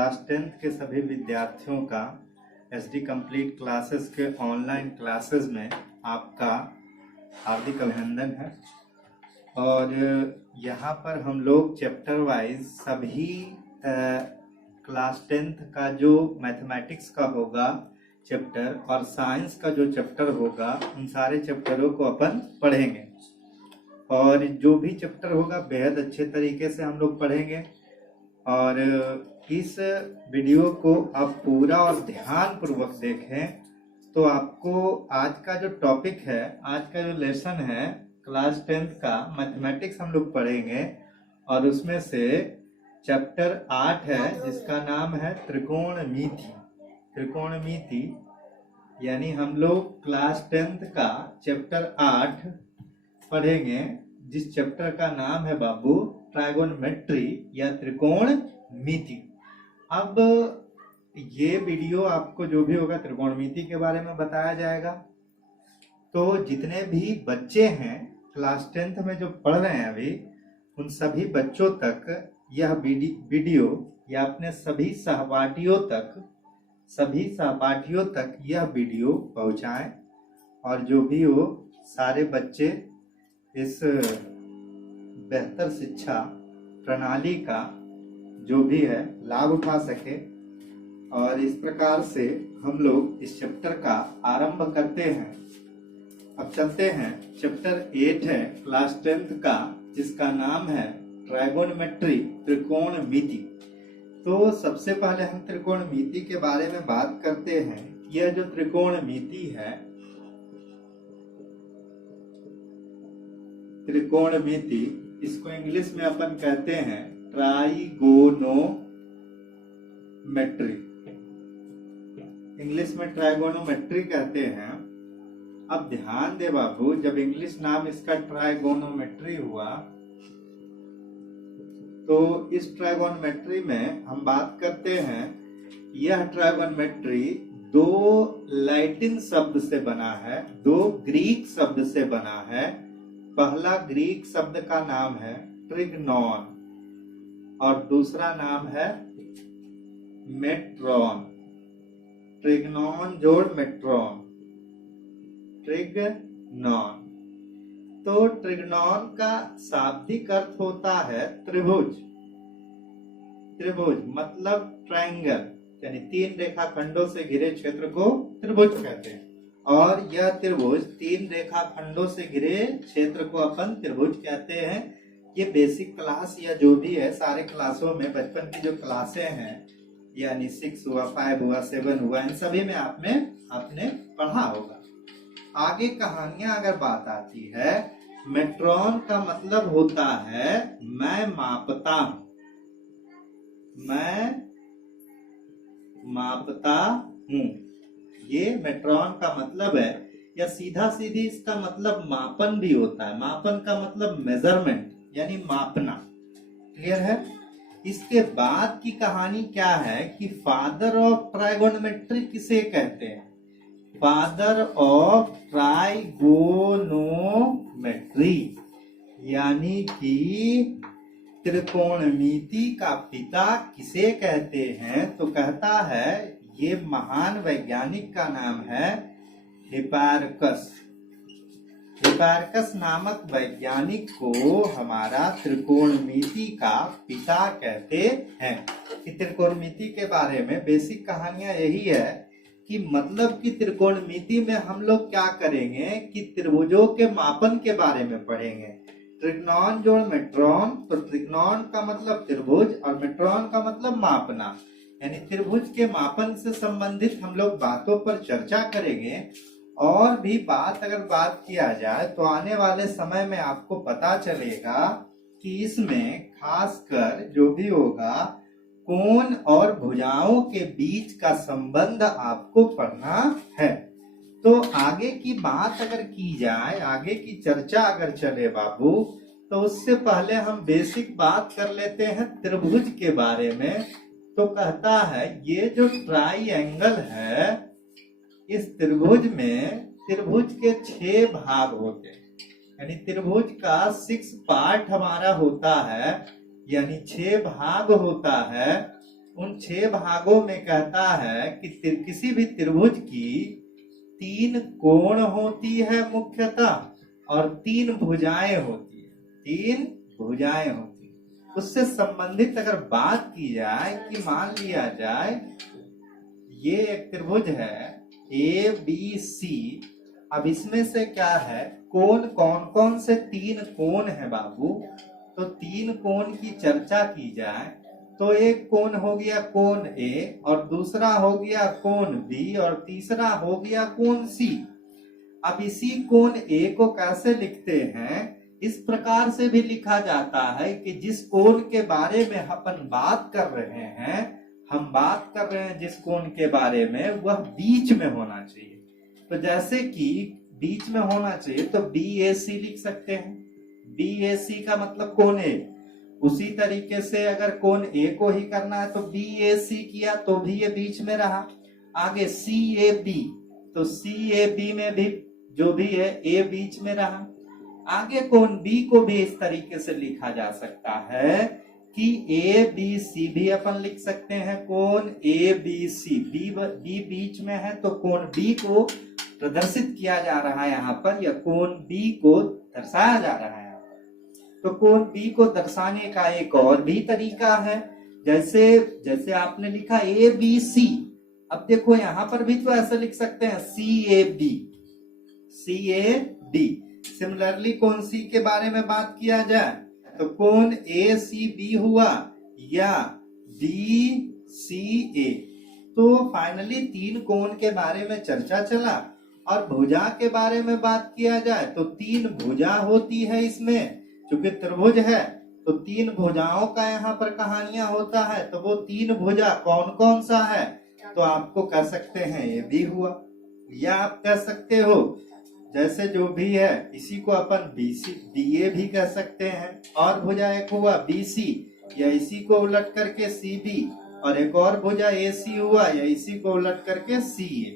Class 10th के सभी विद्यार्थियों का SD कंप्लीट क्लासेस के ऑनलाइन क्लासेस में आपका हार्दिक अभिनंदन है। और यहाँ पर हम लोग चैप्टर वाइज सभी क्लास 10th का जो मैथमेटिक्स का होगा चैप्टर और साइंस का जो चैप्टर होगा उन सारे चैप्टरों को अपन पढ़ेंगे। और जो भी चैप्टर होगा बेहद अच्छे तरीके से हम लोग पढ़ेंगे। और इस वीडियो को आप पूरा और ध्यान पूर्वक देखें तो आपको आज का जो टॉपिक है, आज का जो लेसन है क्लास 10th का मैथमेटिक्स हम लोग पढ़ेंगे। और उसमें से चैप्टर 8 है जिसका नाम है त्रिकोणमिति। त्रिकोणमिति यानी हम लोग क्लास 10th का चैप्टर 8 पढ़ेंगे, जिस चैप्टर का नाम है बाबू ट्राइगोनोमेट्री या त्रिकोणमिति। अब ये वीडियो आपको जो भी होगा त्रिकोणमिति के बारे में बताया जाएगा। तो जितने भी बच्चे हैं क्लास 10th में जो पढ़ रहे हैं अभी, उन सभी बच्चों तक यह वीडियो या अपने सभी सहपाठियों तक यह वीडियो पहुंचाएं। और जो भी हो सारे बच्चे इस बेहतर शिक्षा प्रणाली का जो भी है लाभ उठा सके। और इस प्रकार से हम लोग इस चैप्टर का आरंभ करते हैं। अब चलते हैं, चैप्टर 8 है क्लास 10th का जिसका नाम है ट्राइगोनोमेट्री त्रिकोणमिति। तो सबसे पहले हम त्रिकोणमिति के बारे में बात करते हैं। यह जो त्रिकोणमिति है, त्रिकोणमिति इसको इंग्लिश में अपन कहते हैं ट्राइगोनोमेट्री। इंग्लिश में ट्राइगोनोमेट्री कहते हैं। अब ध्यान दे बाबू, जब इंग्लिश नाम इसका ट्राइगोनोमेट्री हुआ तो इस ट्राइगोनोमेट्री में हम बात करते हैं। यह ट्राइगोनोमेट्री दो लैटिन शब्द से बना है, दो ग्रीक शब्द से बना है। पहला ग्रीक शब्द का नाम है ट्रिग्नॉन और दूसरा नाम है मेट्रॉन। ट्रिग्नॉन जोड़ मेट्रॉन, ट्रिग्नॉन। तो ट्रिग्नॉन का शाब्दिक अर्थ होता है त्रिभुज। त्रिभुज मतलब ट्रायंगल, यानी 3 रेखाखंडों से घिरे क्षेत्र को त्रिभुज कहते हैं। और यह त्रिभुज 3 रेखाखंडों से घिरे क्षेत्र को अपन त्रिभुज कहते हैं। ये बेसिक क्लास या जो भी है सारे क्लासों में बचपन की जो क्लासें हैं, यानी 6 हुआ, 5 हुआ, 7 हुआ, इन सभी में आपने पढ़ा होगा। आगे कहानियां अगर बात आती है, मेट्रॉन का मतलब होता है मैं मापता हूं, मैं मापता हूं। ये मेट्रॉन का मतलब है। या सीधा सीधी इसका मतलब मापन भी होता है। मापन का मतलब मेजरमेंट यानी मापना। क्लियर है? इसके बाद की कहानी क्या है कि फादर ऑफ ट्राइगोनोमेट्री किसे कहते हैं? फादर ऑफ ट्राइगोनोमेट्री यानी कि त्रिकोणमिति का पिता किसे कहते हैं? तो कहता है ये महान वैज्ञानिक का नाम है हिपार्कस। हिपार्कस नामक वैज्ञानिक को हमारा त्रिकोणमिति का पिता कहते हैं। कि त्रिकोणमिति के बारे में बेसिक कहानियां यही है कि मतलब कि त्रिकोणमिति में हम लोग क्या करेंगे कि त्रिभुजों के मापन के बारे में पढ़ेंगे। ट्रिग्नॉन जोड़ मेट्रॉन, तो ट्रिग्नॉन का मतलब त्रिभुज और मेट्रॉन का मतलब मापना, यानी त्रिभुज के मापन से संबंधित हम लोग बातों पर चर्चा करेंगे। और भी बात किया जाए तो आने वाले समय में आपको पता चलेगा कि इसमें खासकर जो भी होगा कोण और भुजाओं के बीच का संबंध आपको पढ़ना है। तो आगे की बात अगर की जाए, आगे की चर्चा अगर चले बाबू, तो उससे पहले हम बेसिक बात कर लेते हैं त्रिभुज के बारे में। तो कहता है ये जो ट्राइएंगल है, इस त्रिभुज में त्रिभुज के 6 भाग होते हैं। यानी त्रिभुज का 6 पार्ट हमारा होता है, यानी 6 भाग होता है। उन 6 भागों में कहता है कि किसी भी त्रिभुज की 3 कोण होती है मुख्यतः और 3 भुजाएं होती है, 3 भुजाएं होती है। उससे संबंधित अगर बात की जाए कि मान लिया जाए ये एक त्रिभुज है ABC। अब इसमें से क्या है, कोण कौन कौन से 3 कोण है बाबू, तो 3 कोण की चर्चा की जाए तो एक कोण हो गया कोण A और दूसरा हो गया कोण B और तीसरा हो गया कोण C। अब इसी कोण A को कैसे लिखते हैं, इस प्रकार से भी लिखा जाता है कि जिस कोण के बारे में अपन बात कर रहे हैं, हम बात कर रहे हैं जिस कोण के बारे में, वह बीच में होना चाहिए। तो जैसे कि बीच में होना चाहिए तो BAC लिख सकते हैं, BAC का मतलब कोण A। उसी तरीके से अगर कोण A को ही करना है तो BAC किया तो भी ये बीच में रहा। आगे CAB, तो CAB में भी जो भी है A बीच में रहा। आगे कोण B को भी इस तरीके से लिखा जा सकता है कि ABC भी अपन लिख सकते हैं, कोण ABC, B बीच में है तो कोण B को प्रदर्शित किया जा रहा है यहाँ पर, या कोण B को दर्शाया जा रहा है। तो कोण B को दर्शाने का एक और भी तरीका है, जैसे आपने लिखा ABC। अब देखो यहाँ पर भी तो ऐसे लिख सकते हैं CAB। सिमिलरली कोण C के बारे में बात किया जाए तो कोण ACB हुआ या BCA। तो फाइनली 3 कोण के बारे में चर्चा चला। और भुजा के बारे में बात किया जाए तो 3 भुजा होती है इसमें, चूंकि त्रिभुज है तो 3 भुजाओं का यहाँ पर कहानियां होता है। तो वो 3 भुजा कौन कौन सा है, तो आपको कह सकते हैं ये भी हुआ, या आप कह सकते हो जैसे जो भी है इसी को अपन BA भी कह सकते हैं। और भुजा एक हुआ BC, या इसी को उलट करके CB, और एक और भुजा AC हुआ, या इसी को उलट करके CA।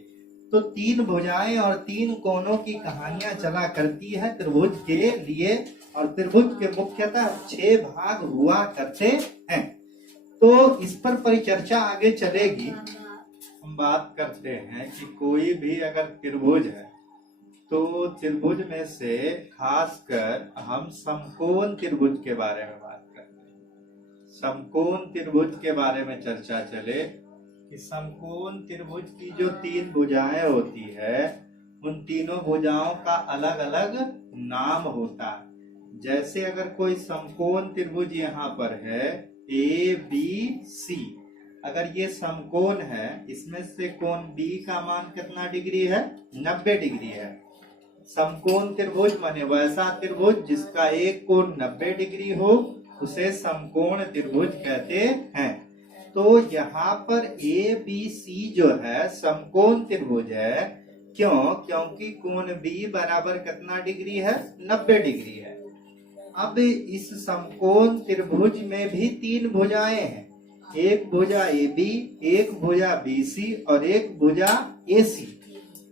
तो 3 भुजाएं और 3 कोणों की कहानियां चला करती है त्रिभुज के लिए, और त्रिभुज के मुख्यतः 6 भाग हुआ करते हैं। तो इस पर परिचर्चा आगे चलेगी। हम बात करते हैं कि कोई भी अगर त्रिभुज है तो त्रिभुज में से खासकर हम समकोण त्रिभुज के बारे में बात करते हैं। समकोण त्रिभुज के बारे में चर्चा चले कि समकोण त्रिभुज की जो 3 भुजाएं होती है, उन तीनों भुजाओं का अलग अलग नाम होता है। जैसे अगर कोई समकोण त्रिभुज यहाँ पर है ABC, अगर ये समकोण है, इसमें से कोण B का मान कितना डिग्री है, 90 डिग्री है। समकोण त्रिभुज माने वैसा त्रिभुज जिसका एक कोण 90 डिग्री हो, उसे समकोण त्रिभुज कहते हैं। तो यहाँ पर ABC जो है समकोण त्रिभुज है। क्यों? क्योंकि कोण B बराबर कितना डिग्री है, 90 डिग्री है। अब इस समकोण त्रिभुज में भी 3 भुजाएं हैं, एक भुजा AB, एक भुजा BC और एक भुजा AC।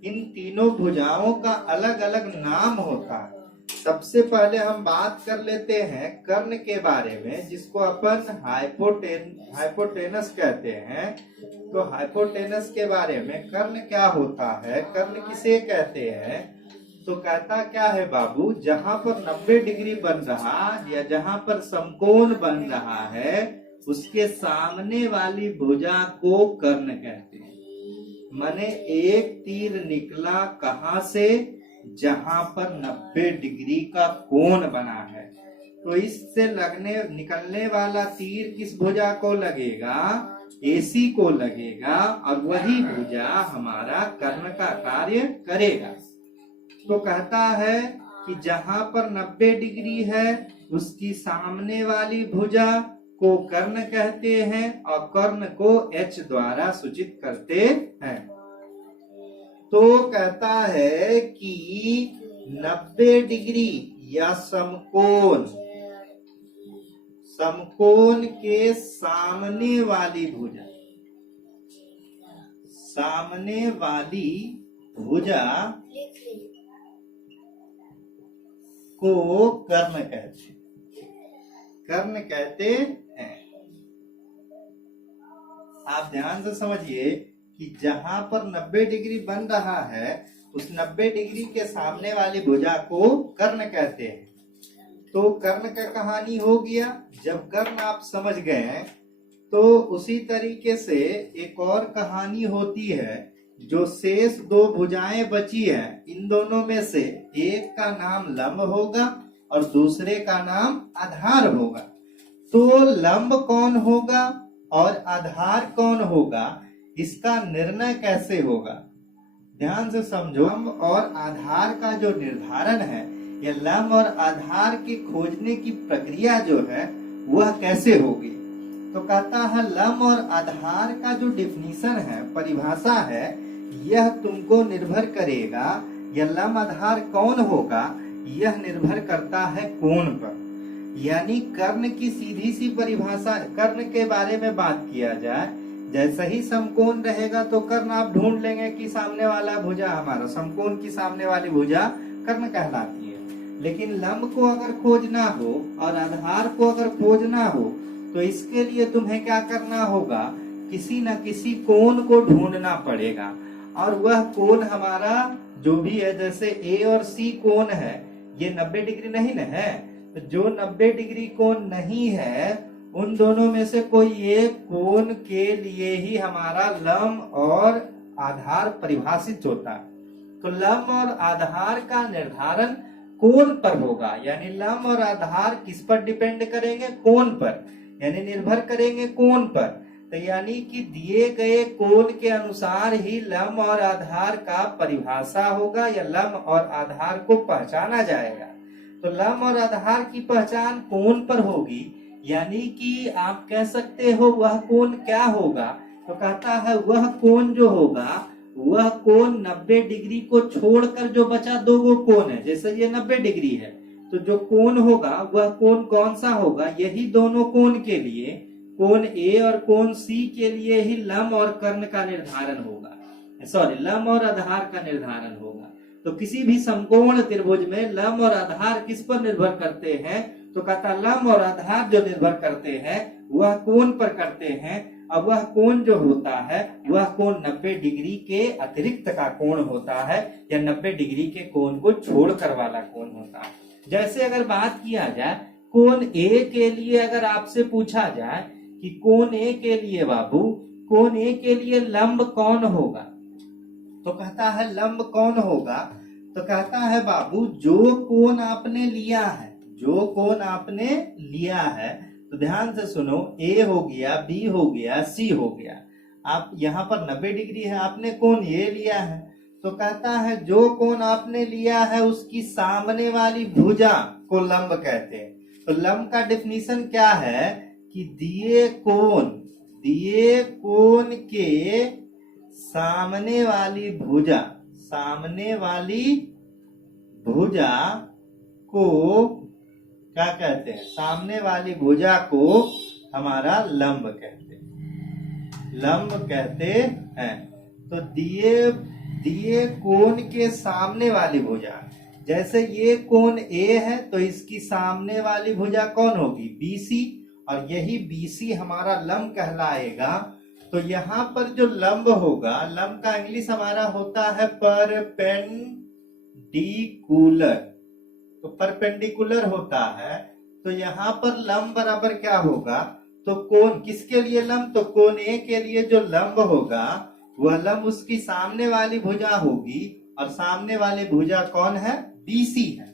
इन तीनों भुजाओं का अलग अलग नाम होता है। सबसे पहले हम बात कर लेते हैं कर्ण के बारे में, जिसको अपन हाइपोटेनस कहते हैं। तो हाइपोटेनस के बारे में, कर्ण क्या होता है, कर्ण किसे कहते हैं, तो कहता क्या है बाबू, जहां पर 90 डिग्री बन रहा या जहां पर समकोण बन रहा है, उसके सामने वाली भुजा को कर्ण कहते हैं। माने एक तीर निकला कहां से, जहां पर 90 डिग्री का कोण बना है, तो इससे निकलने वाला तीर किस भुजा को लगेगा, AC को लगेगा, और वही भुजा हमारा कर्ण का कार्य करेगा। तो कहता है कि जहां पर 90 डिग्री है उसकी सामने वाली भुजा को कर्ण कहते हैं और कर्ण को H द्वारा सूचित करते हैं। तो कहता है कि 90 डिग्री या समकोण के सामने वाली भुजा को कर्ण कहते हैं। आप ध्यान से समझिए कि जहां पर 90 डिग्री बन रहा है उस 90 डिग्री के सामने वाली भुजा को कर्ण कहते हैं। तो कर्ण का कहानी हो गया। जब कर्ण आप समझ गए तो उसी तरीके से एक और कहानी होती है। जो शेष दो भुजाएं बची है, इन दोनों में से एक का नाम लंब होगा और दूसरे का नाम आधार होगा। तो लंब कौन होगा और आधार कौन होगा, इसका निर्णय कैसे होगा? ध्यान से समझो। लंब और आधार का जो निर्धारण है, यह लंब और आधार के खोजने की प्रक्रिया जो है वह कैसे होगी? तो कहता है लंब और आधार का जो डिफिनीशन है, परिभाषा है, यह तुमको निर्भर करेगा। यह लंब आधार कौन होगा, यह निर्भर करता है कोण पर। यानी कर्ण की सीधी सी परिभाषा, कर्ण के बारे में बात किया जाए, जैसा ही समकोण रहेगा तो कर्ण आप ढूंढ लेंगे कि सामने वाला भुजा हमारा समकोण की सामने वाली भुजा कर्ण कहलाती है। लेकिन लंब को अगर खोजना हो और आधार को अगर खोजना हो तो इसके लिए तुम्हें क्या करना होगा, किसी न किसी कोण को ढूंढना पड़ेगा। और वह कोण हमारा जो भी है, जैसे ए और सी कोण है, ये 90 डिग्री नहीं न है। तो जो 90 डिग्री कोण नहीं है, उन दोनों में से कोई एक कोण के लिए ही हमारा लंब और आधार परिभाषित होता है। तो लंब और आधार का निर्धारण कोण पर होगा। यानी लंब और आधार किस पर डिपेंड करेंगे? कोण पर, यानी निर्भर करेंगे कोण पर। तो यानी कि दिए गए कोण के अनुसार ही लंब और आधार का परिभाषा होगा या लंब और आधार को पहचाना जाएगा। तो लंब और आधार की पहचान कोण पर होगी। यानी कि आप कह सकते हो वह कोण क्या होगा? तो कहता है वह कोण जो होगा, वह कोण 90 डिग्री को छोड़कर जो बचा दो वो कोण है। जैसे ये 90 डिग्री है तो जो कोण होगा वह कोण कौन सा होगा? यही दोनों कोण के लिए, कोण ए और कोण सी के लिए ही लंब और कर्ण का निर्धारण होगा, लंब और आधार का निर्धारण होगा। तो किसी भी समकोण त्रिभुज में लंब और आधार किस पर निर्भर करते हैं? तो कहता लंब और आधार जो निर्भर करते हैं वह कोण पर करते हैं। अब वह कोण जो होता है वह कोण 90 डिग्री के अतिरिक्त का कोण होता है या 90 डिग्री के कोण को छोड़कर वाला कोण होता है। जैसे अगर बात किया जाए कोण ए के लिए, अगर आपसे पूछा जाए कि कोण ए के लिए बाबू, कोण ए के लिए लंब कौन होगा, तो कहता है लंब कौन होगा? तो कहता है बाबू जो कोण आपने लिया है, जो कोण आपने लिया है, तो ध्यान से सुनो, ए हो गया, बी हो गया, सी हो गया। आप यहाँ पर 90 डिग्री है, आपने कोण ये लिया है। तो कहता है जो कोण आपने लिया है उसकी सामने वाली भुजा को लंब कहते हैं। तो लंब का डेफिनेशन क्या है कि दिए कोण के सामने वाली भुजा को क्या कहते हैं? सामने वाली भुजा को हमारा लंब कहते हैं। तो दिए कोण के सामने वाली भुजा, जैसे ये कोण ए है तो इसकी सामने वाली भुजा कौन होगी? BC, और यही BC हमारा लंब कहलाएगा। तो यहाँ पर जो लंब होगा, लंब का इंग्लिश हमारा होता है परपेंडिकुलर। तो परपेंडिकुलर होता है। तो यहाँ पर लंब बराबर क्या होगा? तो कोण किसके लिए लंब? तो कोण ए के लिए जो लंब होगा वह लंब उसकी सामने वाली भुजा होगी, और सामने वाली भुजा कौन है? BC है।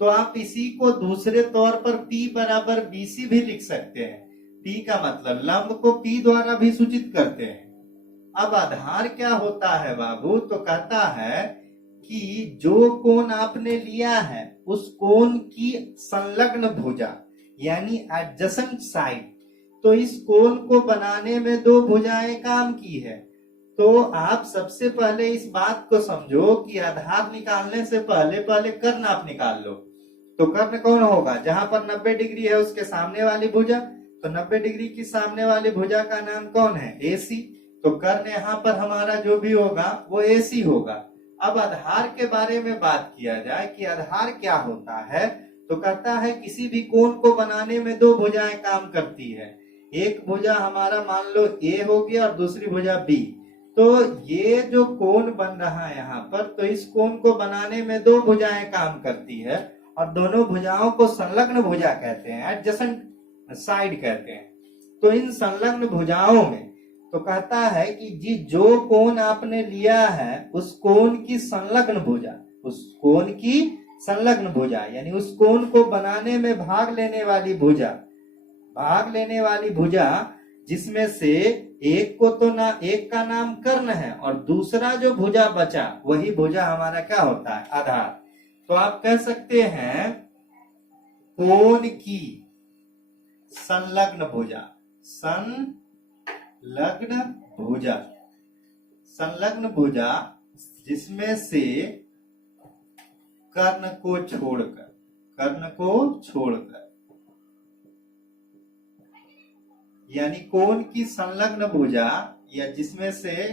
तो आप इसी को दूसरे तौर पर P बराबर BC भी लिख सकते हैं। P का मतलब लंब को P द्वारा भी सूचित करते हैं। अब आधार क्या होता है बाबू? तो कहता है कि जो कोण आपने लिया है उस कोण की संलग्न भुजा यानी एडजेसेंट साइड। तो इस कोण को बनाने में दो भुजाएं काम की है। तो आप सबसे पहले इस बात को समझो कि आधार निकालने से पहले कर्ण आप निकाल लो। तो कर्ण कौन होगा? जहां पर 90 डिग्री है उसके सामने वाली भुजा। तो 90 डिग्री की सामने वाली भुजा का नाम कौन है? AC। तो कर्ण यहाँ पर हमारा जो भी होगा वो AC होगा। अब आधार के बारे में बात किया जाए कि आधार क्या होता है, तो कहता है किसी भी कोण को बनाने में दो भुजाएं काम करती है। एक भुजा हमारा मान लो ए हो गया और दूसरी भुजा बी, तो ये जो कोण बन रहा है यहाँ पर, तो इस कोण को बनाने में दो भुजाएं काम करती है और दोनों भुजाओं को संलग्न भुजा कहते हैं, एडजेसेंट साइड कहते हैं। तो इन संलग्न भुजाओं में तो कहता है कि जी जो कोण आपने लिया है उस कोण की संलग्न भुजा, उस कोण की संलग्न भुजा यानी उस कोण को बनाने में भाग लेने वाली भुजा जिसमें से एक को तो ना, एक का नाम कर्ण है और दूसरा जो भुजा बचा वही भुजा हमारा क्या होता है, आधार। तो आप कह सकते हैं कोण की संलग्न भुजा, संलग्न भुजा जिसमें से कर्ण को छोड़कर यानी कोण की संलग्न भुजा या जिसमें से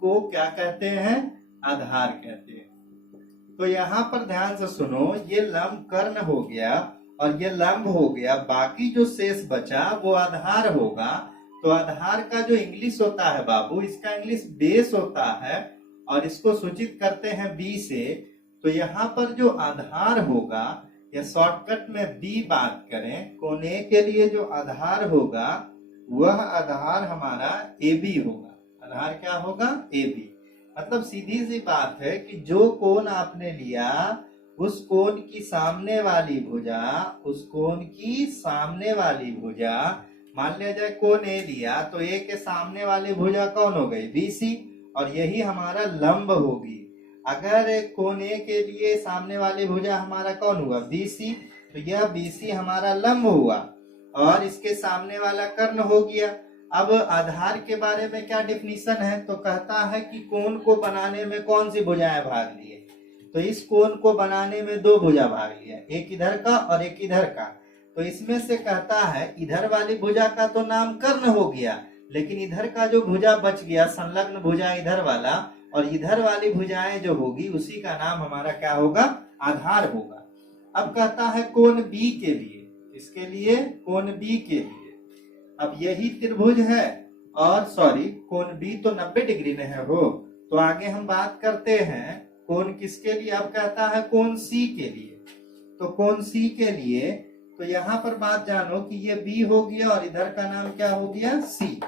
को क्या कहते हैं, आधार कहते हैं। तो यहाँ पर ध्यान से सुनो, ये लंब कर्ण हो गया और ये लंब हो गया, बाकी जो शेष बचा वो आधार होगा। तो आधार का जो इंग्लिश होता है बाबू, इसका इंग्लिश बेस होता है और इसको सूचित करते हैं बी से। तो यहाँ पर जो आधार होगा या शॉर्टकट में बी बात करें, कोण ए के लिए जो आधार होगा वह आधार हमारा ए बी होगा। आधार क्या होगा, ए बी। मतलब सीधी सी बात है कि जो कोण आपने लिया उस कोण की सामने वाली भुजा, उस कोण की सामने वाली भुजा, मान लिया जाए कोण ए लिया तो ए के सामने वाली भुजा कौन हो गई, बीसी, और यही हमारा लंब होगी। अगर कोण ए के लिए सामने वाली भुजा हमारा कौन हुआ, बीसी, तो यह बीसी हमारा लंब हुआ और इसके सामने वाला कर्ण हो गया। अब आधार के बारे में क्या डिफिनीशन है, तो कहता है कि कोण को बनाने में कौन सी भुजाएं भाग लिए, तो इस कोण को बनाने में दो भुजा भाग लिया, एक इधर का और एक इधर का। तो इसमें से कहता है इधर वाली भुजा का तो नाम कर्ण हो गया, लेकिन इधर का जो भुजा बच गया संलग्न भुजा इधर वाला, और इधर वाली भुजाएं जो होगी उसी का नाम हमारा क्या होगा, आधार होगा। अब कहता है कोण बी के लिए, इसके लिए कोण बी के लिए, अब यही त्रिभुज है और सॉरी कोण बी तो 90 डिग्री में है हो, तो आगे हम बात करते हैं कोण किसके लिए। अब कहता है कोण सी के लिए, तो कोण सी के लिए तो यहाँ पर बात जानो कि ये बी हो गया और इधर का नाम क्या हो गया, सी।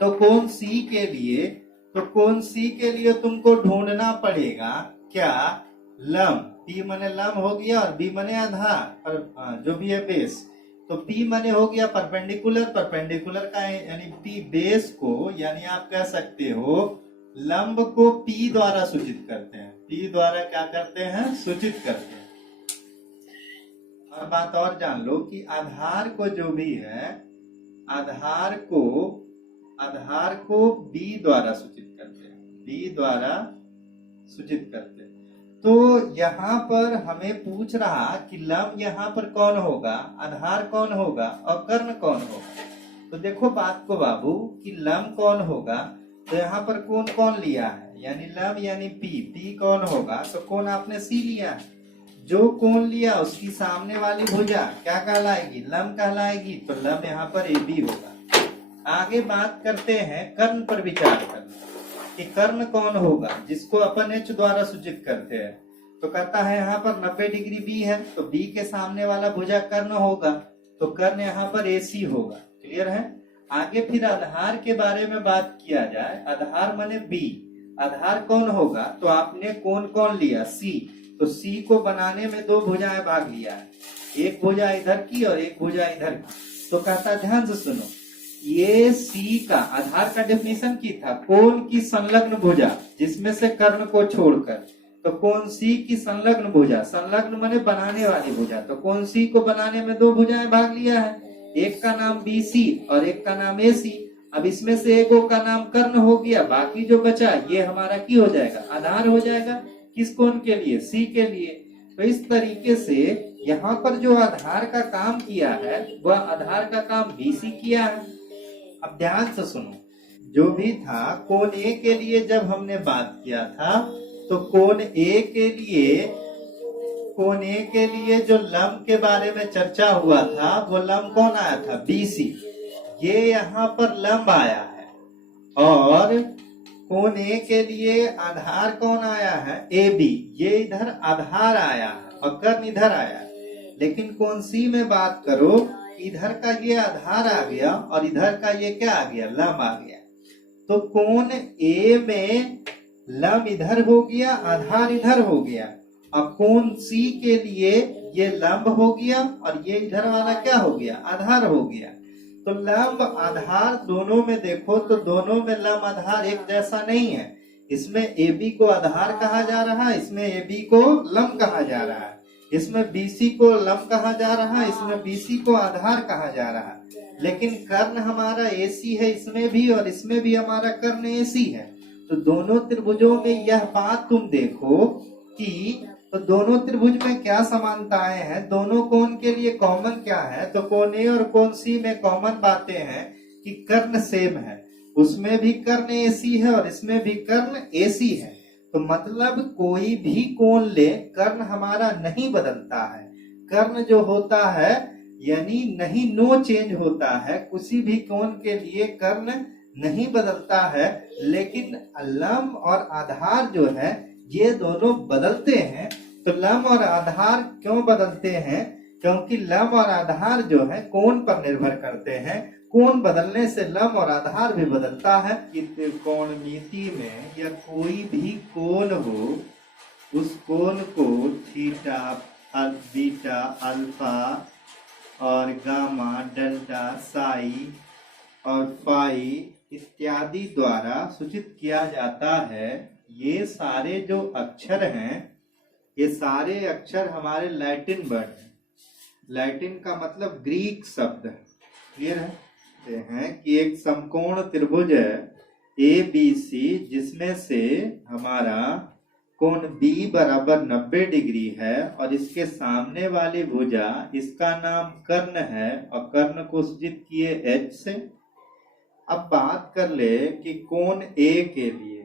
तो कोण सी के लिए, तो कोण सी के लिए तुमको ढूंढना पड़ेगा क्या, लंब, पी मने लंब हो गया और बी मने आधार, पर जो भी है बेस। तो पी मने हो गया परपेंडिकुलर, परपेंडिकुलर का यानी पी बेस को, यानी आप कह सकते हो लंब को पी द्वारा सूचित करते हैं, पी द्वारा क्या करते हैं, सूचित करते हैं। और बात और जान लो कि आधार को जो भी है, आधार को बी द्वारा सूचित करते हैं, बी द्वारा सूचित करते हैं। तो यहाँ पर हमें पूछ रहा कि लंब यहाँ पर कौन होगा, आधार कौन होगा और कर्ण कौन होगा। तो देखो बात को बाबू कि लंब कौन होगा, तो यहाँ पर कोण कौन लिया है, यानी लंब यानी पी, पी कौन होगा, तो कोण आपने सी लिया है। जो कोण लिया उसकी सामने वाली भुजा क्या कहलाएगी, लंब कहलाएगी, तो लंब यहाँ पर ए बी होगा। आगे बात करते हैं कर्ण पर विचार करना कि कर्ण कौन होगा जिसको अपन एच द्वारा सूचित करते हैं। तो कहता है यहाँ पर 90 डिग्री बी है, तो बी के सामने वाला भुजा कर्ण होगा, तो कर्ण यहाँ पर ए सी होगा। क्लियर है। आगे फिर आधार के बारे में बात किया जाए, आधार माने बी, आधार कौन होगा, तो आपने कोण कौन लिया, सी, तो सी को बनाने में दो भुजाएं भाग लिया है, एक भुजा इधर की और एक भुजा इधर की। तो कहता ध्यान से सुनो, ये सी का आधार का डेफिनेशन की था कोण की संलग्न भुजा जिसमें से कर्ण को छोड़कर, तो कोण सी की संलग्न भुजा, संलग्न माने बनाने वाली भुजा, तो कोण सी को बनाने में दो भुजाएं भाग लिया है, एक का नाम बी सी और एक का नाम ए सी। अब इसमें से एक का नाम कर्ण हो गया, बाकी जो बचा ये हमारा की हो जाएगा, आधार हो जाएगा। किस कोण के लिए, सी के लिए। तो इस तरीके से यहाँ पर जो आधार का काम किया है वह आधार का काम बीसी किया है। अब ध्यान से सुनो, जो भी था कोण ए के लिए जब हमने बात किया था, तो कोण ए के लिए जो लंब के बारे में चर्चा हुआ था वो लंब कौन आया था, बीसी। ये यहाँ पर लंब आया है और कोण ए के लिए आधार कौन आया है, ए बी। ये इधर आधार आया है और कर्ण इधर आया है। लेकिन कोण सी में बात करो, इधर का ये आधार आ गया और इधर का ये क्या आ गया, लंब आ गया। तो कोण ए में लंब इधर हो गया, आधार इधर हो गया। अब कोण सी के लिए ये लंब हो गया और ये इधर वाला क्या हो गया, आधार हो गया। तो लंब आधार दोनों में देखो तो दोनों में लंब आधार एक जैसा नहीं है। इसमें AB को आधार कहा जा रहा है, इसमें AB को लंब कहा जा रहा है। इसमें BC को लंब कहा जा रहा है, इसमें BC को आधार कहा जा रहा है। लेकिन कर्ण हमारा AC है इसमें भी और इसमें भी हमारा कर्ण AC है। तो दोनों त्रिभुजों में यह बात तुम देखो कि तो दोनों त्रिभुज में क्या समानताएं हैं, दोनों कोण के लिए कॉमन क्या है। तो कोण ए और कोण सी में कॉमन बातें हैं कि कर्ण सेम है, उसमें भी कर्ण AC है और इसमें भी कर्ण AC है। तो मतलब कोई भी कोण ले, कर्ण हमारा नहीं बदलता है। कर्ण जो होता है यानी नहीं, नो चेंज होता है, किसी भी कोण के लिए कर्ण नहीं बदलता है। लेकिन लंब और आधार जो है ये दोनों बदलते हैं। तो लंब और आधार क्यों बदलते हैं, क्योंकि लंब और आधार जो है कोण पर निर्भर करते हैं। कोण बदलने से लंब और आधार भी बदलता है। कि त्रिकोणमिति में या कोई भी कोण हो, उस कोण को थीटा, बीटा, अल्फा और गामा, डेल्टा, साई और फाई इत्यादि द्वारा सूचित किया जाता है। ये सारे जो अक्षर हैं, ये सारे अक्षर हमारे लैटिन वर्ड हैं। लैटिन का मतलब ग्रीक शब्द है। क्लियर है? हैं कि एक समकोण त्रिभुज है ABC, जिसमें से हमारा कोण B बराबर 90 डिग्री है और इसके सामने वाली भुजा, इसका नाम कर्ण है और कर्ण को सूचित किए H से। अब बात कर ले कि कोण A के लिए,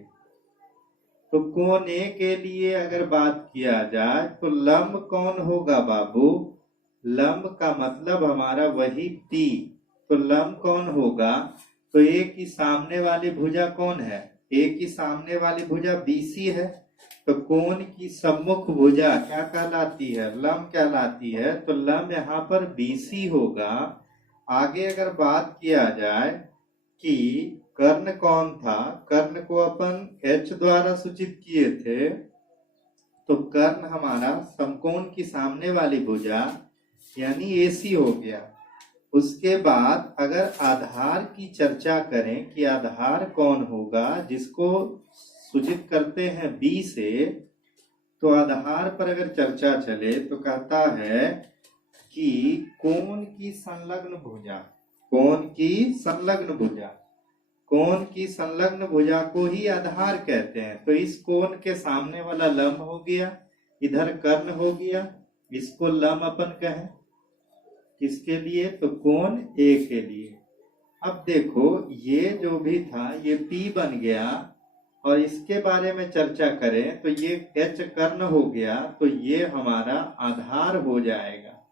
तो कोण A के लिए अगर बात किया जाए तो लंब कौन होगा बाबू, लंब का मतलब हमारा वही P। तो लंब कौन होगा, तो A की सामने वाली भुजा कौन है, A की सामने वाली भुजा BC है। तो कोण की सम्मुख भुजा क्या कहलाती है, लंब कहलाती है। तो लंब यहाँ पर BC होगा। आगे अगर बात किया जाए कि कर्ण कौन था, कर्ण को अपन H द्वारा सूचित किए थे। तो कर्ण हमारा समकोण की सामने वाली भुजा यानी AC हो गया। उसके बाद अगर आधार की चर्चा करें कि आधार कौन होगा, जिसको सूचित करते हैं B से, तो आधार पर अगर चर्चा चले तो कहता है कि कोण की संलग्न भुजा, कोण की संलग्न भुजा, कोण की संलग्न भुजा को ही आधार कहते हैं। तो इस कोण के सामने वाला लंब हो गया, इधर कर्ण हो गया, इसको लंब अपन कहें। किसके लिए, तो कोण A के लिए। अब देखो ये जो भी था ये P बन गया और इसके बारे में चर्चा करें तो ये H कर्ण हो गया, तो ये हमारा आधार हो जाएगा।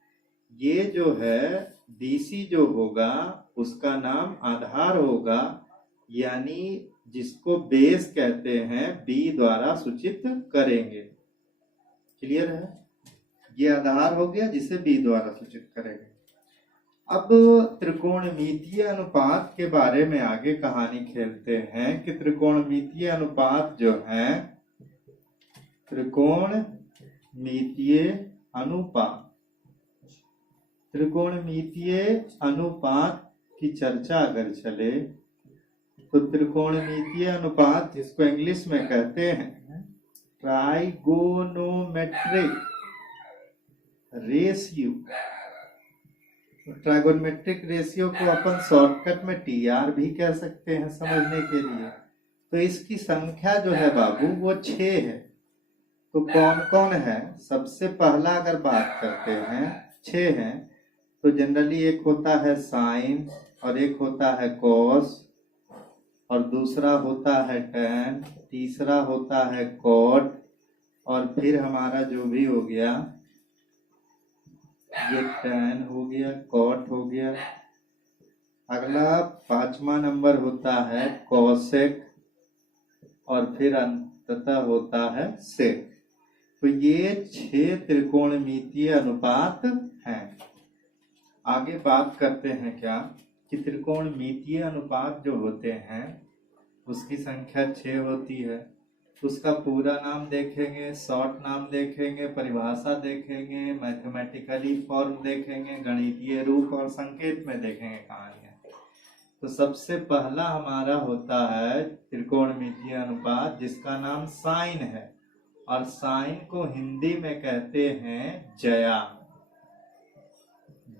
ये जो है BC जो होगा उसका नाम आधार होगा, यानी जिसको बेस कहते हैं B द्वारा सूचित करेंगे। क्लियर है? ये आधार हो गया जिसे B द्वारा सूचित करेंगे। अब त्रिकोणमितीय अनुपात के बारे में आगे कहानी खेलते हैं कि त्रिकोणमितीय अनुपात जो है, त्रिकोणमितीय अनुपात, त्रिकोणमितीय अनुपात की चर्चा अगर चले तो त्रिकोणमितीय अनुपात, जिसको इंग्लिश में कहते हैं ट्राइगोनोमेट्रिक रेशियो, ट्राइगोनोमेट्रिक रेशियो को अपन शॉर्टकट में TR भी कह सकते हैं समझने के लिए। तो इसकी संख्या जो है बाबू वो 6 है। तो कौन कौन है, सबसे पहला अगर बात करते हैं 6 हैं। तो जनरली एक होता है साइन और एक होता है कॉस और दूसरा होता है टैन, तीसरा होता है कॉट और फिर हमारा जो भी हो गया, ये टैन हो गया, कॉट हो गया अगला 5वां नंबर होता है कोसेक और फिर अंततः होता है सेक। तो ये 6 त्रिकोणमितीय अनुपात हैं। आगे बात करते हैं क्या कि त्रिकोणमितीय अनुपात जो होते हैं उसकी संख्या 6 होती है। उसका पूरा नाम देखेंगे, शॉर्ट नाम देखेंगे, परिभाषा देखेंगे, मैथमेटिकली फॉर्म देखेंगे, गणितीय रूप और संकेत में देखेंगे कहानियां। तो सबसे पहला हमारा होता है त्रिकोणमितीय अनुपात जिसका नाम साइन है, और साइन को हिंदी में कहते हैं जया,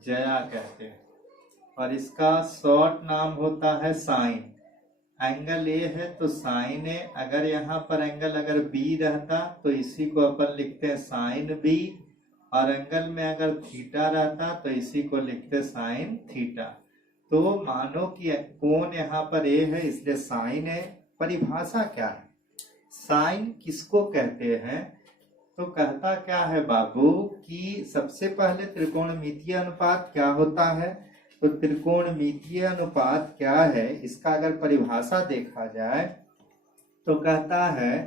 जया कहते हैं। और इसका शॉर्ट नाम होता है साइन। एंगल ए है तो साइन ए, अगर यहाँ पर एंगल अगर बी रहता तो इसी को अपन लिखते हैं साइन बी, और एंगल में अगर थीटा रहता तो इसी को लिखते साइन थीटा। तो मानो कि कोण यहाँ पर ए है इसलिए साइन ए। परिभाषा क्या है, साइन किसको कहते हैं? तो कहता क्या है बाबू कि सबसे पहले त्रिकोणमितीय अनुपात क्या होता है। तो त्रिकोणमितीय अनुपात क्या है, इसका अगर परिभाषा देखा जाए तो कहता है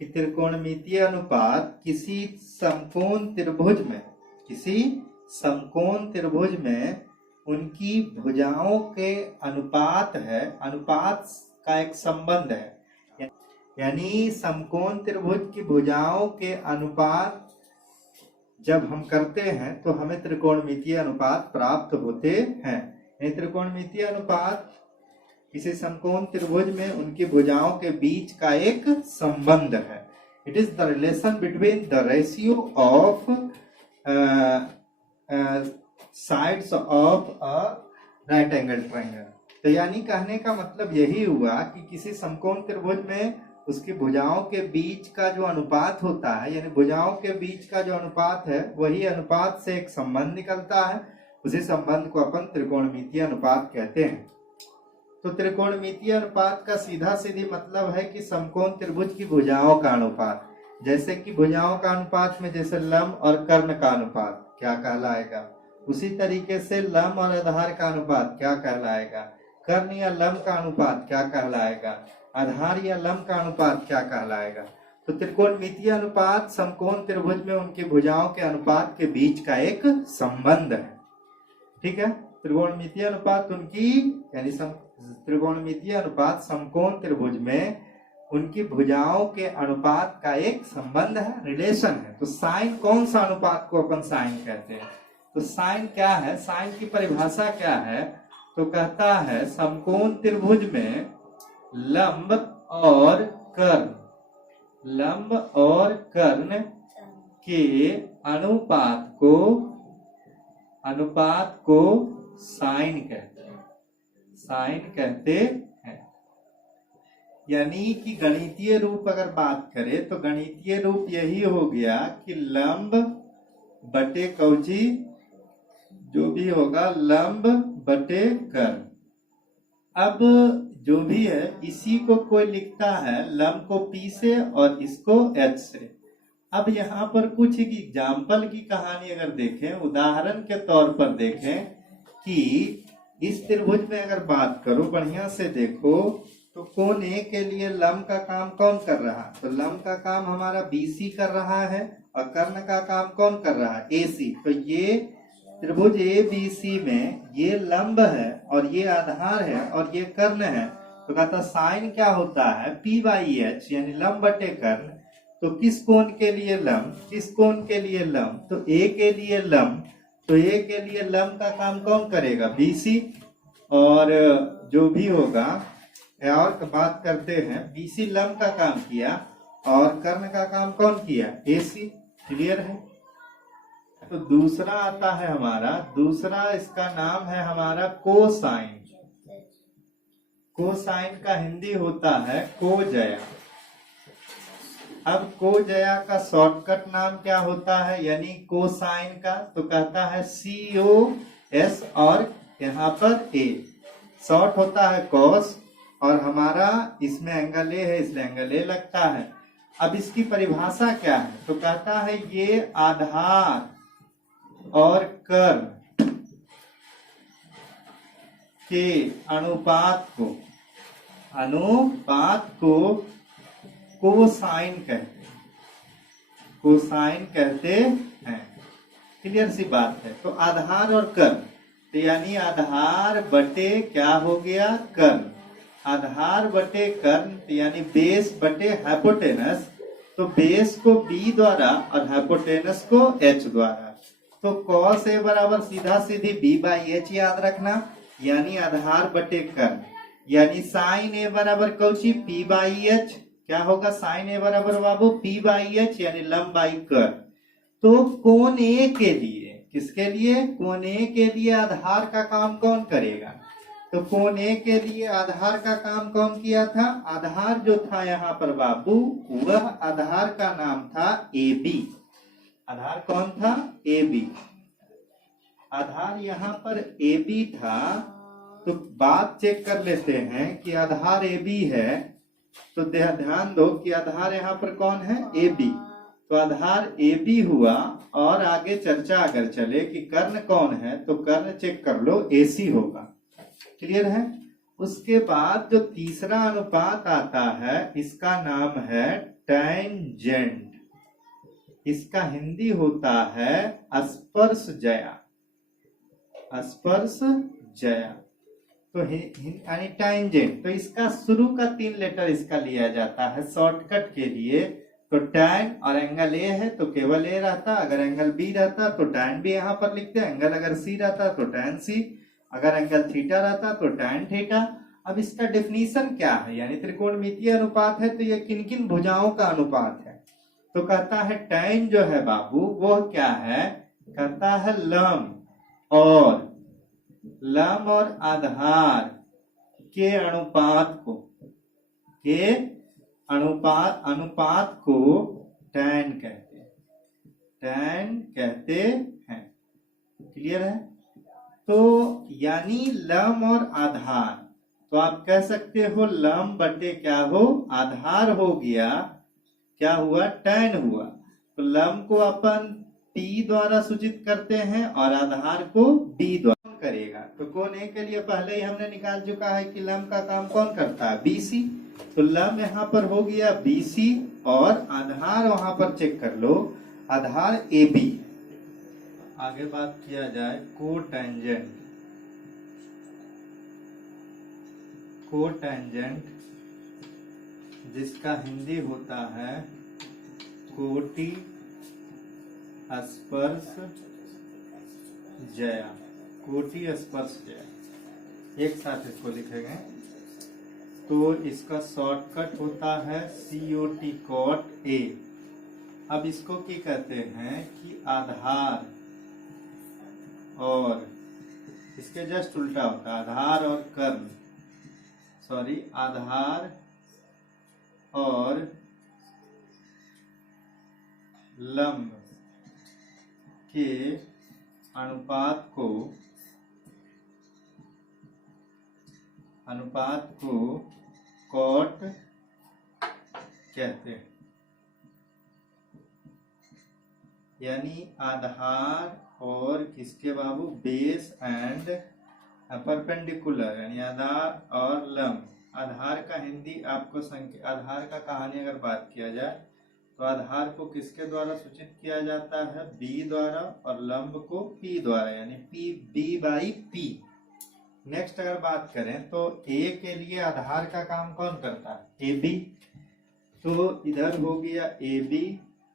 कि त्रिकोणमितीय अनुपात किसी समकोण त्रिभुज में उनकी भुजाओं के अनुपात है, अनुपात का एक संबंध है। यानी समकोण त्रिभुज की भुजाओं के अनुपात जब हम करते हैं तो हमें त्रिकोणमितीय अनुपात प्राप्त होते हैं। त्रिकोणमितीय अनुपात किसी समकोण त्रिभुज में उनकी भुजाओं के बीच का एक संबंध है। It is the relation between the ratio of sides of a right angle triangle. तो यानी कहने का मतलब यही हुआ कि किसी समकोण त्रिभुज में उसकी भुजाओं के बीच का जो अनुपात होता है, यानी भुजाओं के बीच का जो अनुपात है वही अनुपात से एक संबंध निकलता है। उसी संबंध को अपन त्रिकोणमितीय अनुपात कहते हैं। तो त्रिकोणमितीय अनुपात का सीधा सीधी मतलब है कि समकोण त्रिभुज की भुजाओं का अनुपात। जैसे कि भुजाओं का अनुपात में जैसे लंब और कर्ण का अनुपात क्या कहलाएगा, उसी तरीके से लंब और आधार का अनुपात क्या कहलाएगा, कर्ण या लंब का अनुपात क्या कहलाएगा, आधार या लंब का अनुपात क्या कहलाएगा। तो त्रिकोणमितीय अनुपात समकोण त्रिभुज में उनकी भुजाओं के अनुपात के बीच का एक संबंध है। ठीक है, त्रिकोणमितीय अनुपात उनकी यानी त्रिकोणमितीय अनुपात समकोण त्रिभुज में उनकी भुजाओं के अनुपात का एक संबंध है, रिलेशन है। तो साइन कौन सा अनुपात को अपन साइन कहते हैं? तो साइन क्या है, साइन की परिभाषा क्या है? तो कहता है समकोण त्रिभुज में लंब और कर्ण के अनुपात को साइन कहते हैं। यानी कि गणितीय रूप अगर बात करें तो गणितीय रूप यही हो गया कि लंब बटे कौची जो भी होगा लंब बटे कर्ण। अब जो भी है इसी को कोई लिखता है लंब को P से और इसको H से। अब यहाँ पर कुछ एग्जाम्पल की कहानी अगर देखें, उदाहरण के तौर पर देखें कि इस त्रिभुज में अगर बात करो बढ़िया से देखो तो कोण A के लिए लंब का काम कौन कर रहा है? तो लंब का काम हमारा BC कर रहा है और कर्ण का काम कौन कर रहा है? AC। तो ये त्रिभुज ABC में ये लंब है और ये आधार है और ये कर्ण है। तो कहता साइन क्या होता है? P/H यानी लंब बटे कर्ण। तो किस कोण के लिए लंब, किस कोण के लिए लंब? तो A के लिए लंब। तो A के लिए लंब का काम कौन करेगा? BC। और जो भी होगा और बात करते हैं BC लंब का काम किया और कर्ण का काम कौन किया? AC। क्लियर है? तो दूसरा आता है हमारा, दूसरा इसका नाम है हमारा कोसाइन। कोसाइन का हिंदी होता है कोजया। अब कोजया का शॉर्टकट नाम क्या होता है यानी कोसाइन का? तो कहता है COS और यहाँ पर A। शॉर्ट होता है कॉस और हमारा इसमें एंगल A है इसलिए एंगल A लगता है। अब इसकी परिभाषा क्या है? तो कहता है ये आधार और कर्ण के अनुपात को कोसाइन कहते हैं। क्लियर सी बात है। तो आधार और कर्ण, तो यानी आधार बटे क्या हो गया, कर्ण। आधार बटे कर्ण यानी बेस बटे हाइपोटेनस। तो बेस को b द्वारा और हाइपोटेनस को h द्वारा। तो cos a बराबर सीधा सीधी b/h याद रखना, यानी आधार बटे कर्ण। यानी साइन a बराबर कौची p/h, क्या होगा साइन a बराबर बाबू p/h यानी लंब बाई कर्ण। तो कोण A के लिए, किसके लिए, कोण A के लिए आधार का काम कौन करेगा, तो कोण A के लिए आधार का काम कौन किया था, आधार जो था यहाँ पर बाबू, वह आधार का नाम था AB। आधार कौन था, AB। आधार यहाँ पर AB था। तो बात चेक कर लेते हैं कि आधार AB है, तो ध्यान दो कि आधार यहाँ पर कौन है, AB। तो आधार AB हुआ। और आगे चर्चा अगर चले कि कर्ण कौन है, तो कर्ण चेक कर लो, AC होगा। क्लियर है। उसके बाद जो तीसरा अनुपात आता है, इसका नाम है टेंजेंट। इसका हिंदी होता है स्पर्शजया। स्पर्शजया तो यानी टेंजेंट। तो इसका शुरू का 3 लेटर इसका लिया जाता है शॉर्टकट के लिए। तो टैन और एंगल ए है तो केवल ए रहता, अगर एंगल बी रहता तो टैन बी यहाँ पर लिखते, एंगल अगर सी रहता तो टैन सी, अगर एंगल थीटा रहता तो टैन थीटा। अब इसका डेफिनेशन क्या है, यानी त्रिकोणमितीय अनुपात है तो ये किन किन भुजाओं का अनुपात है, तो कहता है टैन जो है बाबू वो क्या है, कहता है लंब और आधार के अनुपात को टैन कहते हैं। क्लियर है। तो यानी लंब और आधार, तो आप कह सकते हो लंब बटे क्या हो, आधार हो गया, क्या हुआ, टैन हुआ। तो लंब को अपन P द्वारा सूचित करते हैं और आधार को B द्वारा करेगा। तो कोण A के लिए पहले ही हमने निकाल चुका है कि लंब का काम कौन करता है, BC। तो लंब यहाँ पर हो गया BC और आधार वहां पर चेक कर लो, आधार AB। आगे बात किया जाए कोटेंजेंट, जिसका हिंदी होता है कोटि स्पर्श जया। कोटि स्पर्श जया एक साथ इसको लिखेंगे। तो इसका शॉर्टकट होता है COT कॉट A। अब इसको क्या कहते हैं कि आधार और, इसके जस्ट उल्टा होता है, आधार और कर्ण, सॉरी आधार और लंब के अनुपात को कॉट कहते हैं। यानी आधार और किसके बाबू, बेस एंड परपेंडिकुलर, यानी आधार और लंब। आधार का हिंदी आपको आधार का कहानी अगर बात किया जाए तो आधार को किसके द्वारा सूचित किया जाता है, B द्वारा, और लंब को P द्वारा, यानी B/P। नेक्स्ट अगर बात करें तो A के लिए आधार का काम कौन करता है, AB। तो इधर हो गया AB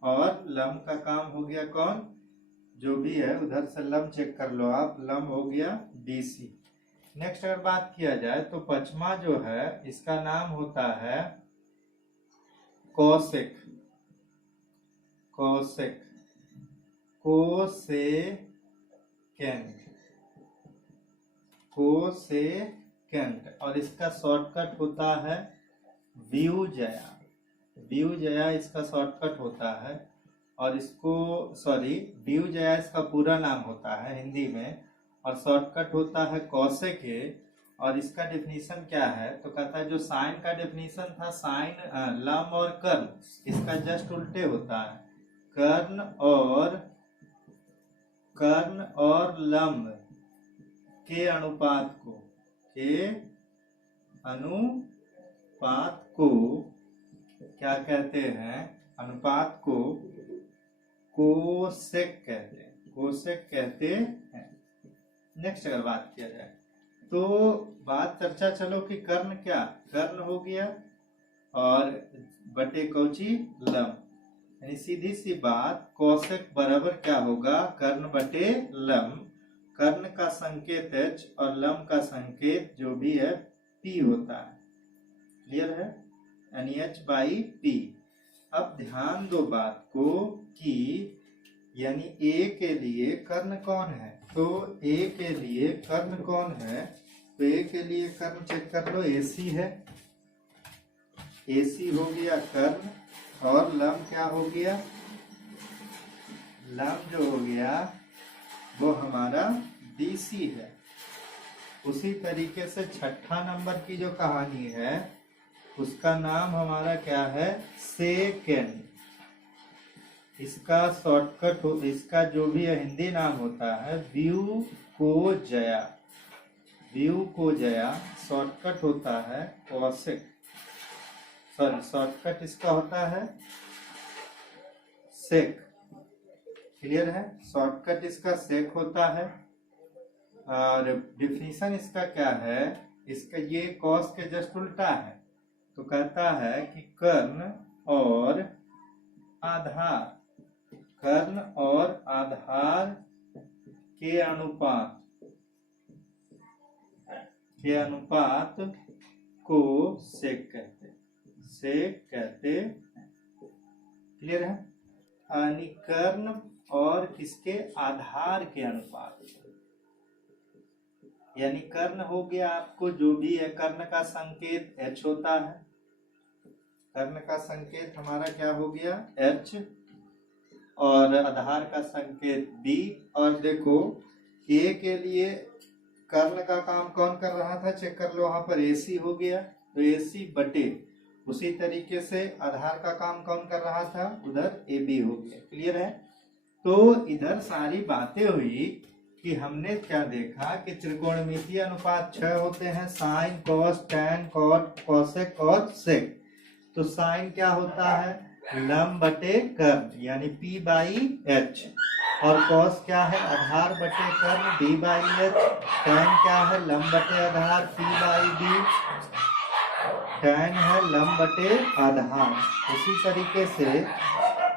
और लंब का काम हो गया कौन, जो भी है उधर से लंब चेक कर लो आप, लंब हो गया BC। नेक्स्ट अगर बात किया जाए तो पचमा जो है इसका नाम होता है कोसेक। कोसेकेंट और इसका शॉर्टकट होता है व्यूजया इसका शॉर्टकट होता है। और इसको व्यूजया इसका पूरा नाम होता है हिंदी में, और शॉर्टकट होता है कोसेक। और इसका डेफिनेशन क्या है, तो कहता है जो साइन का डेफिनेशन था, साइन लंब और कर्ण, इसका जस्ट उल्टे होता है, कर्ण और लंब के अनुपात के अनुपात को क्या कहते हैं? अनुपात को कोसेक कहते हैं, कोसेक कहते हैं। नेक्स्ट अगर बात किया जाए तो बात चर्चा चलो कि कर्ण क्या, कर्ण हो गया और बटे कौची लम, यानी सीधी सी बात कोसेक बराबर क्या होगा? कर्ण बटे लम। कर्ण का संकेत h और लम का संकेत जो भी है p होता है। क्लियर है? यानी h बाई p। अब ध्यान दो बात को कि यानी a के लिए कर्ण कौन है? तो a के लिए कर्ण कौन है? तो a के लिए कर्ण चेक कर लो, AC है, AC हो गया कर्ण, और लम क्या हो गया? लम जो हो गया वो हमारा BC है। उसी तरीके से छठा नंबर की जो कहानी है उसका नाम हमारा क्या है? सेकेंड। इसका शॉर्टकट हो, इसका जो भी हिंदी नाम होता है व्यू को जया, व्यू को जया शॉर्टकट होता है कोसेक, सॉरी शॉर्टकट इसका होता है सेक। क्लियर है? शॉर्टकट इसका सेक होता है। और डिफिनीशन इसका क्या है? इसका ये कॉस के जस्ट उल्टा है। तो कहता है कि कर्ण और आधार, कर्ण और आधार के अनुपात, के अनुपात को सेक कहते, सेक कहते। क्लियर है? यानी कर्ण और किसके? आधार के अनुपात, यानी कर्ण हो गया आपको जो भी है, कर्ण का संकेत h होता है, कर्ण का संकेत हमारा क्या हो गया? h, और आधार का संकेत b। और देखो a के लिए कर्ण का काम कौन कर रहा था? चेक कर लो, वहां पर AC हो गया, तो AC बटे, उसी तरीके से आधार का काम कौन कर रहा था? उधर AB हो गया। क्लियर है? तो इधर सारी बातें हुई कि हमने क्या देखा कि त्रिकोणमितीय अनुपात 6 होते हैं, sine, cos, tan, cot, cosec और सेक। तो साइन क्या होता है? लम बटे कर्ण यानी P बाई H, और कॉस क्या है? आधार बटे कर्ण D बाई H, टैन क्या है? लम बटे आधार P बाई D, टैन है लम बटे आधार। उसी तरीके से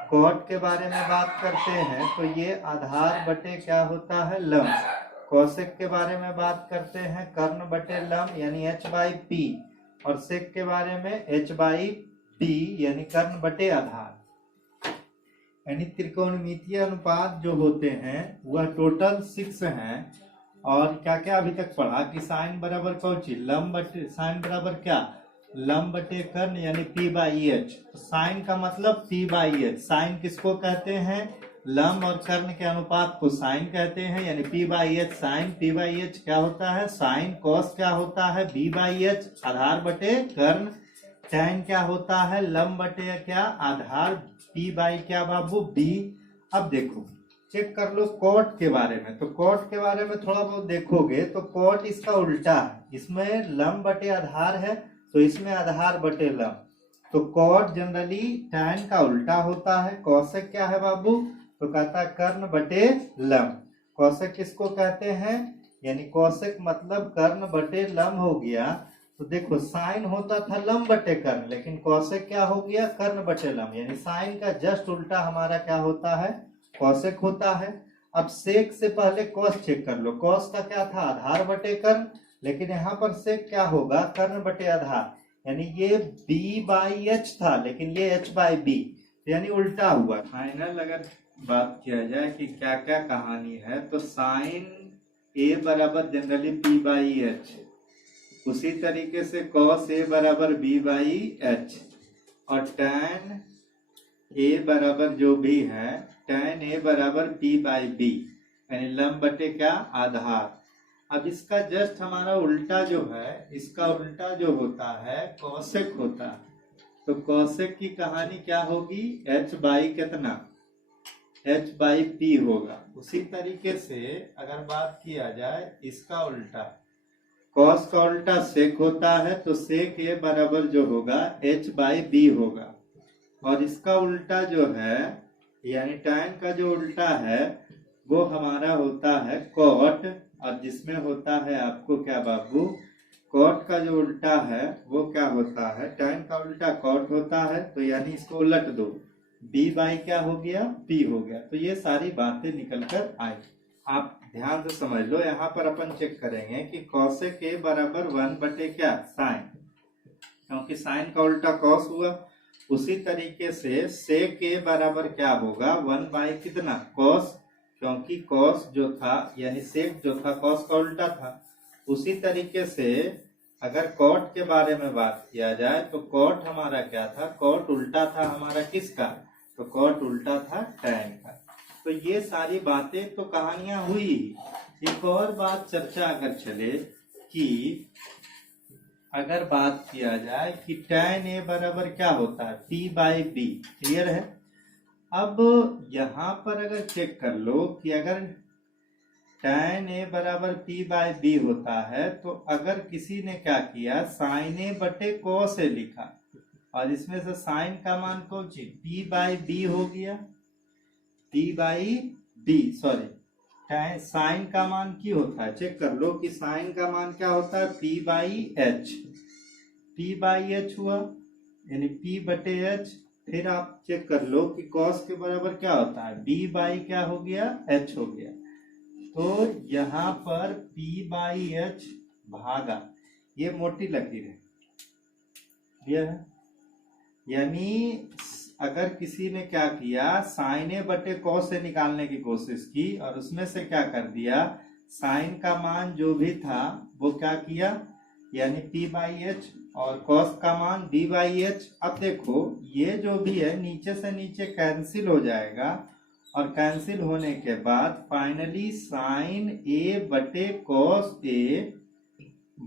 कॉट के बारे में बात करते हैं तो ये आधार बटे क्या होता है? लम। कोसेक के बारे में बात करते हैं, कर्ण बटे लम यानी h बाई p, और सेक के बारे में h बाई d यानी कर्ण बटे आधार। यानी त्रिकोणमितीय अनुपात जो होते हैं वह टोटल 6 हैं। और क्या क्या अभी तक पढ़ा कि साइन बराबर कौची? लम बटे, साइन बराबर क्या? लम बटे कर्ण यानी P बाई H। तो साइन का मतलब P बाई H। साइन किसको कहते हैं? लम और कर्ण के अनुपात को साइन कहते हैं, यानी P by H sine. P by H क्या होता है? साइन। कॉस क्या होता है? B बाई H आधार बटे कर्ण। टैन क्या होता है? लम बटे क्या? आधार। P बाई क्या बाबू? B। अब देखो चेक कर लो कॉट के बारे में। तो कॉट के बारे में थोड़ा बहुत देखोगे तो कॉट इसका उल्टा है, इसमें लम बटे आधार है तो इसमें आधार बटे लम। तो कॉट जनरली टैन का उल्टा होता है। कोसेक क्या है बाबू? तो कहता है कर्ण बटे लम। कोसेक किसको कहते हैं? यानी कोसेक मतलब कर्ण बटे लम हो गया। तो देखो साइन होता था लम बटे कर्ण, लेकिन कोसेक क्या हो गया? कर्ण बटे लम। यानी साइन का जस्ट उल्टा हमारा क्या होता है? कोसेक होता है। अब सेक से पहले कॉस चेक कर लो। कॉस का क्या था? आधार बटे कर्ण, लेकिन यहाँ पर सेक क्या होगा? कर्ण बटे आधार। यानी ये B बाई H था लेकिन ये H बाई B, यानी उल्टा हुआ। फाइनल अगर बात किया जाए कि क्या क्या कहानी है, तो साइन A बराबर जनरली P बाई H, उसी तरीके से कॉस A बराबर B बाई H, और टैन A बराबर जो भी है टैन A बराबर P बाई B, यानी लम बटे क्या? आधार। अब इसका जस्ट हमारा उल्टा जो है, इसका उल्टा जो होता है कोसेक होता है। तो कोसेक की कहानी क्या होगी? h बाई कितना? h बाई p होगा। उसी तरीके से अगर बात किया जाए इसका उल्टा कॉस का उल्टा सेक होता है, तो सेक ए बराबर जो होगा h/b होगा। और इसका उल्टा जो है यानी tan का जो उल्टा है वो हमारा होता है कॉट, और जिसमें होता है आपको क्या बाबू, कॉट का जो उल्टा है वो क्या होता है, tan का उल्टा कॉट होता है। तो यानी इसको उलट दो, b बाई क्या हो गया, p हो गया। तो ये सारी बातें निकल कर आई। आप ध्यान से समझ लो, यहाँ पर अपन चेक करेंगे कि कॉसेक ए बराबर 1 बटे क्या, साइन, क्योंकि साइन का उल्टा कॉस हुआ। उसी तरीके से सेक ए बराबर क्या होगा, 1 बाई कितना, कॉस, क्योंकि कॉस जो था यानी सेक जो था कॉस का उल्टा था। उसी तरीके से अगर कॉट के बारे में बात किया जाए तो कॉट हमारा क्या था, कॉट उल्टा था हमारा किसका, तो कॉट उल्टा था tan का। तो ये सारी बातें तो कहानियां हुई। एक और बात चर्चा अगर चले कि अगर बात किया जाए कि tan a बराबर क्या होता है, p/b, क्लियर है। अब यहाँ पर अगर चेक कर लो कि अगर tan a बराबर p/b होता है, तो अगर किसी ने क्या किया, sin a बटे cos a लिखा, और इसमें से sin का मान कौन सी, p/b हो गया, p/b, सॉरी साइन का मान की होता है, चेक कर लो कि साइन का मान क्या होता है, p/h, p/h हुआ यानी p बटे h। फिर आप चेक कर लो कि cos के बराबर क्या होता है, b बाई क्या हो गया, h हो गया। तो यहाँ पर p/h भागा, ये मोटी लकीर है, क्लियर है। यानी अगर किसी ने क्या किया, साइन ए बटे कॉस से निकालने की कोशिश की और उसमें से क्या कर दिया, साइन का मान जो भी था वो क्या किया, यानी p/h, और कॉस का मान b/h। अब देखो ये जो भी है नीचे से नीचे कैंसिल हो जाएगा, और कैंसिल होने के बाद फाइनली साइन ए बटे कॉस ए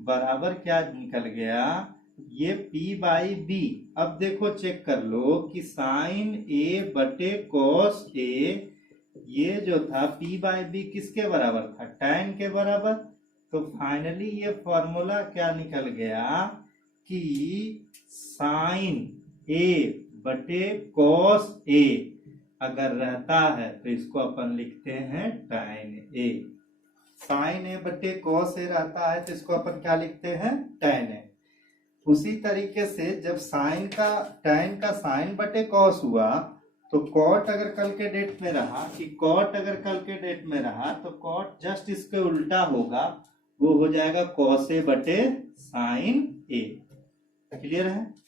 बराबर क्या निकल गया, ये p/b। अब देखो चेक कर लो कि साइन ए बटे कॉस ए, ये जो था p/b किसके बराबर था, tan के बराबर। तो फाइनली ये फॉर्मूला क्या निकल गया कि साइन ए बटे कॉस ए अगर रहता है तो इसको अपन लिखते हैं tan ए। साइन ए बटे कॉस ए रहता है तो इसको अपन क्या लिखते हैं, tan ए। उसी तरीके से जब साइन का tan का साइन बटे कॉस हुआ, तो कॉट अगर कल के डेट में रहा कि कॉट अगर कल के डेट में रहा तो कॉट जस्ट इसके उल्टा होगा, वो हो जाएगा कॉस ए बटे साइन ए। क्लियर है।